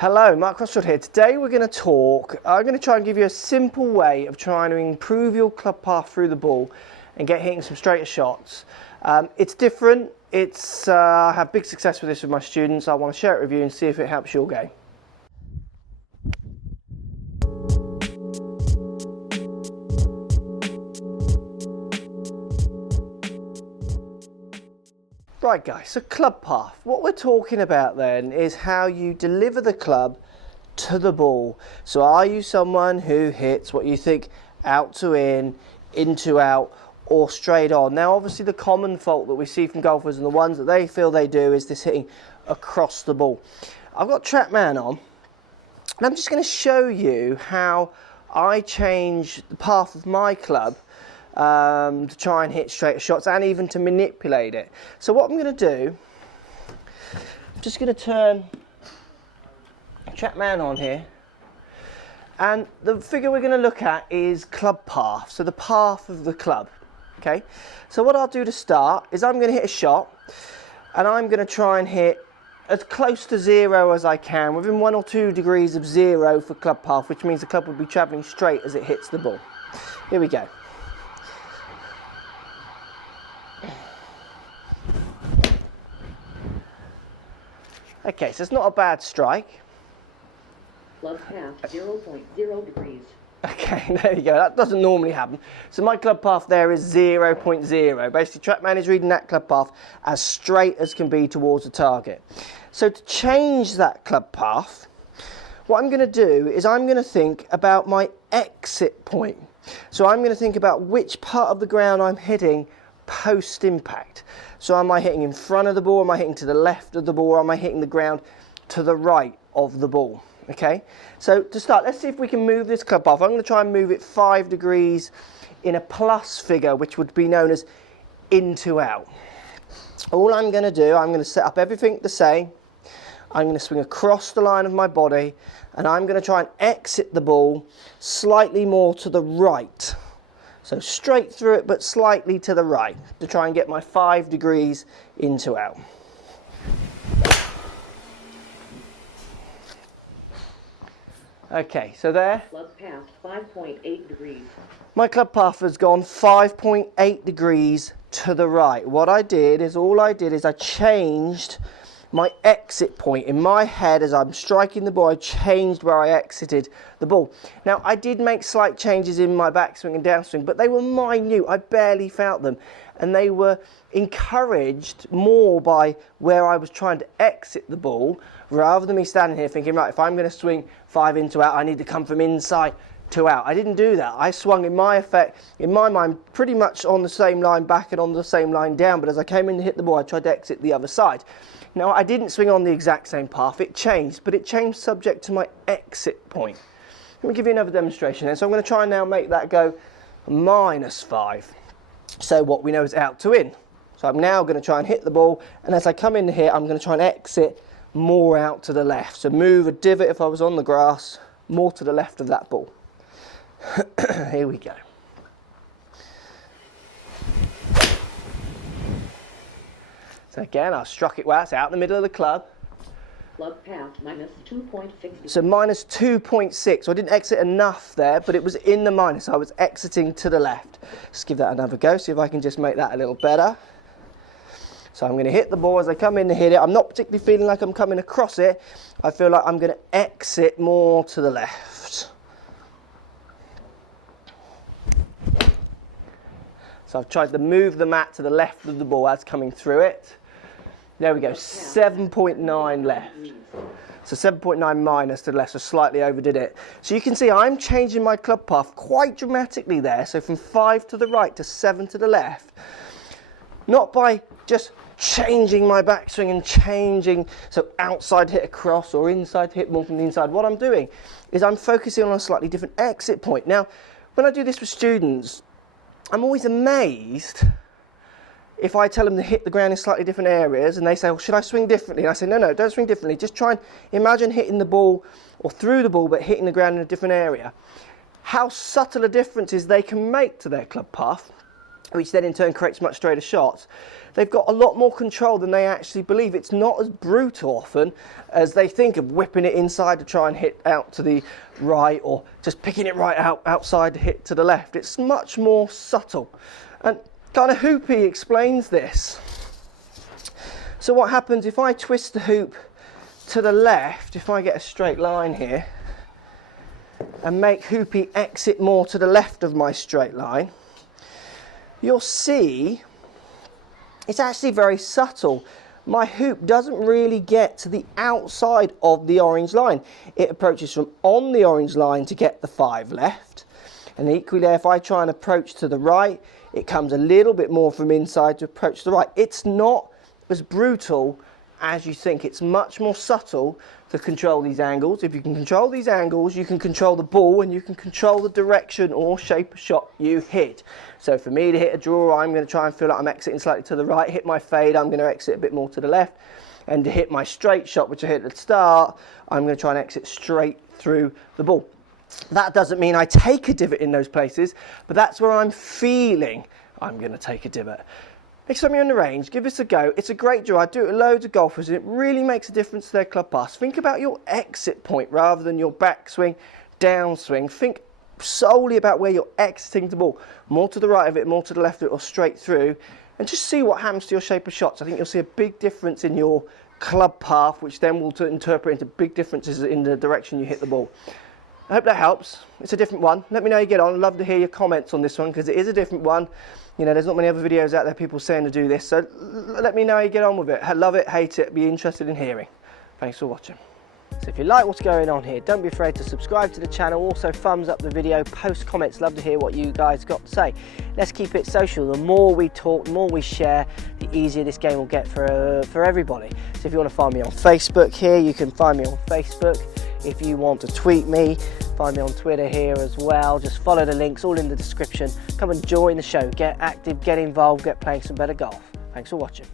Hello, Mark Crossfield here. Today I'm going to try and give you a simple way of trying to improve your club path through the ball and get hitting some straighter shots. It's different. I have big success with this with my students. I want to share it with you and see if it helps your game. Right guys, so club path. What we're talking about then is how you deliver the club to the ball. So are you someone who hits what you think out to in to out, or straight on? Now obviously the common fault that we see from golfers and the ones that they feel they do is this hitting across the ball. I've got TrackMan on and I'm just going to show you how I change the path of my club to try and hit straighter shots and even to manipulate it. So what I'm going to do, I'm just going to turn TrackMan on here, and the figure we're going to look at is club path, so the path of the club. Okay, so what I'll do to start is I'm going to hit a shot and I'm going to try and hit as close to zero as I can, within 1 or 2 degrees of zero for club path, which means the club will be travelling straight as it hits the ball. Here we go. Okay, so it's not a bad strike. Club path 0.0 degrees. Okay, there you go. That doesn't normally happen. So my club path there is 0.0. Basically, TrackMan is reading that club path as straight as can be towards the target. So to change that club path, what I'm going to do is I'm going to think about my exit point. So I'm going to think about which part of the ground I'm hitting post-impact. So am I hitting in front of the ball, am I hitting to the left of the ball, or am I hitting the ground to the right of the ball? Okay, so to start, let's see if we can move this club path. I'm going to try and move it 5 degrees in a plus figure, which would be known as in to out. All I'm going to do, I'm going to set up everything the same. I'm going to swing across the line of my body, and I'm going to try and exit the ball slightly more to the right. So straight through it, but slightly to the right, to try and get my 5 degrees in to out. Okay, so there. Club path 5.8 degrees. My club path has gone 5.8 degrees to the right. What I did is, I changed my exit point. In my head, as I'm striking the ball, I changed where I exited the ball. Now, I did make slight changes in my backswing and downswing, but they were minute. I barely felt them. And they were encouraged more by where I was trying to exit the ball, rather than me standing here thinking, right, if I'm going to swing 5 in to out, I need to come from inside to out. I didn't do that. I swung in my mind, pretty much on the same line back and on the same line down, but as I came in to hit the ball, I tried to exit the other side. Now, I didn't swing on the exact same path. It changed, but it changed subject to my exit point. Let me give you another demonstration then. So I'm going to try and now make that go -5. So what we know is out to in. So I'm now going to try and hit the ball, and as I come in here, I'm going to try and exit more out to the left. So move a divot if I was on the grass, more to the left of that ball. Here we go. So again, I struck it well, it's out in the middle of the club. Club path -2.6. So -2.6. So I didn't exit enough there, but it was in the minus. I was exiting to the left. Let's give that another go, see if I can just make that a little better. So I'm going to hit the ball as I come in to hit it. I'm not particularly feeling like I'm coming across it. I feel like I'm going to exit more to the left. So I've tried to move the mat to the left of the ball as coming through it. There we go, 7.9 left. So 7.9 minus to the left, so slightly overdid it. So you can see I'm changing my club path quite dramatically there. So from 5 to the right to 7 to the left. Not by just changing my backswing and changing, so outside hit across or inside hit more from the inside. What I'm doing is I'm focusing on a slightly different exit point. Now, when I do this with students, I'm always amazed if I tell them to hit the ground in slightly different areas and they say, well, should I swing differently? And I say, no, don't swing differently. Just try and imagine hitting the ball or through the ball, but hitting the ground in a different area. How subtle a differences they can make to their club path which then in turn creates much straighter shots. They've got a lot more control than they actually believe. It's not as brutal often as they think of whipping it inside to try and hit out to the right, or just picking it right outside to hit to the left. It's much more subtle. And kind of Hoopy explains this. So what happens if I twist the hoop to the left, if I get a straight line here, and make Hoopy exit more to the left of my straight line, you'll see it's actually very subtle. My hoop doesn't really get to the outside of the orange line. It approaches from on the orange line to get the 5 left. And equally, if I try and approach to the right, it comes a little bit more from inside to approach to the right. It's not as brutal as you think. It's much more subtle to control these angles. If you can control these angles, you can control the ball, and you can control the direction or shape of shot you hit. So for me to hit a draw, I'm going to try and feel like I'm exiting slightly to the right. Hit my fade, I'm going to exit a bit more to the left. And to hit my straight shot, which I hit at the start, I'm going to try and exit straight through the ball. That doesn't mean I take a divot in those places, but that's where I'm feeling I'm going to take a divot. Next time you're on the range, give this a go. It's a great draw. I do it with loads of golfers, and it really makes a difference to their club pass. Think about your exit point rather than your backswing, downswing. Think solely about where you're exiting the ball. More to the right of it, more to the left of it, or straight through. And just see what happens to your shape of shots. I think you'll see a big difference in your club path, which then will interpret into big differences in the direction you hit the ball. I hope that helps. It's a different one. Let me know how you get on. I'd love to hear your comments on this one, because it is a different one. You know, there's not many other videos out there people saying to do this, so let me know how you get on with it. I love it, hate it, be interested in hearing. Thanks for watching. So if you like what's going on here, don't be afraid to subscribe to the channel. Also thumbs up the video, post comments, love to hear what you guys got to say. Let's keep it social. The more we talk, the more we share, the easier this game will get for everybody. So if you want to find me on Facebook here, you can find me on Facebook. If you want to tweet me, find me on Twitter here as well. Just follow the links, all in the description. Come and join the show, get active, get involved, get playing some better golf. Thanks for watching.